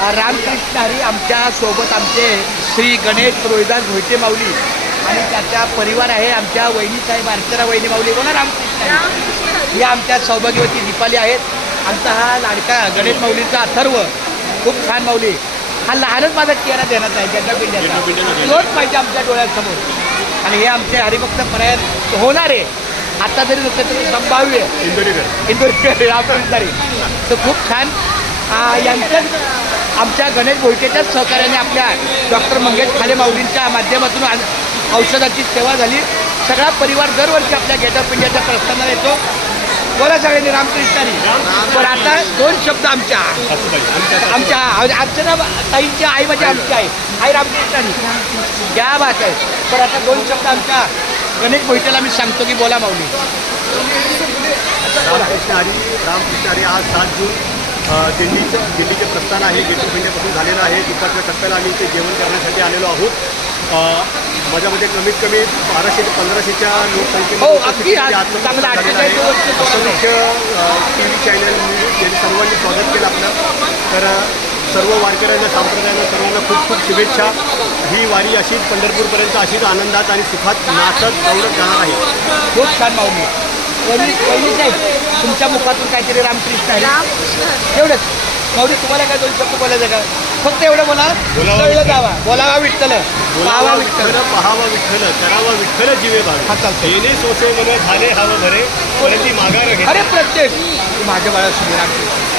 रामकृष्ण हरी आमच्या सोबत आमचे श्री गणेश रोहिदास भोईटे माऊली आणि त्याचा परिवार आहे. आमच्या वहिनीसाहेब अर्चना वहिनी माऊली. बोला रामकृष्ण हरी. या आमच्या सौभाग्यवती दीपाली आहेत. आमचा हा लाडका गणेश माऊलीचा अथर्व खूप छान माऊली. हा लहानच माझा चेहरा देण्यात आहे गड्डापिंड्याचा. तोच पाहिजे आमच्या डोळ्यासमोर. आणि हे आमचे हरिभक्त पर्यंत होणार आहे. आता जरी नसतं तरी संभाव्य इंदोरीकर रामकृष्ण हरी. तर खूप छान यांच्याच आमच्या गणेश भोईटेच्याच सहकार्याने आपल्या डॉक्टर मंगेश खाले माऊलींच्या माध्यमातून औषधाची सेवा झाली. सगळा परिवार दरवर्षी आपल्या गेट ऑफ इंडियाच्या प्रस्थानाला येतो. बोला सगळ्यांनी रामकृष्ण हरी. पण आता दोन शब्द आमच्या अर्चना ताईंची आई म्हणजे आमची आई रामकृष्ण हरी. क्या बात आहे. पण आता दोन शब्द आमच्या गणेश भोईटेला मी सांगतो की बोला माऊली. रामकृष्ण हरी. आज 7 जून दिल्लीचे प्रस्थान आहे. गेट ऑफ इंडियापासून झालेलं आहे. दुपारच्या टप्प्याला आम्ही इथे जेवण करण्यासाठी आलेलो आहोत. माझ्यामध्ये कमीत कमी 1200 ते 1500च्या लोकसंख्येमध्ये टी व्ही चॅनल यांनी सर्वांनी स्वागत केलं आपलं. तर सर्व वारकऱ्यांना संप्रदायांना सर्वांना खूप खूप शुभेच्छा. ही वारी अशीच पंढरपूरपर्यंत अशीच आनंदात आणि सुखात नाचत दौडत जाणार आहे. खूप छान माऊली. वहिनी साहेब तुमच्या मुखातून काहीतरी रामकृष्ण हरी एवढंच. माऊली तुम्हाला काय दोन शब्द बोलायचं का? फक्त एवढं बोला. कळलं जावा. बोलावा विठ्ठल. पाहावा विठ्ठल. पाहावा विठ्ठल. करावा विठ्ठल जीवे भावे. येणे सोसे मन झाले हवं भरे परती माघार. अरे प्रत्येक माझ्या बाळा रामकृष्ण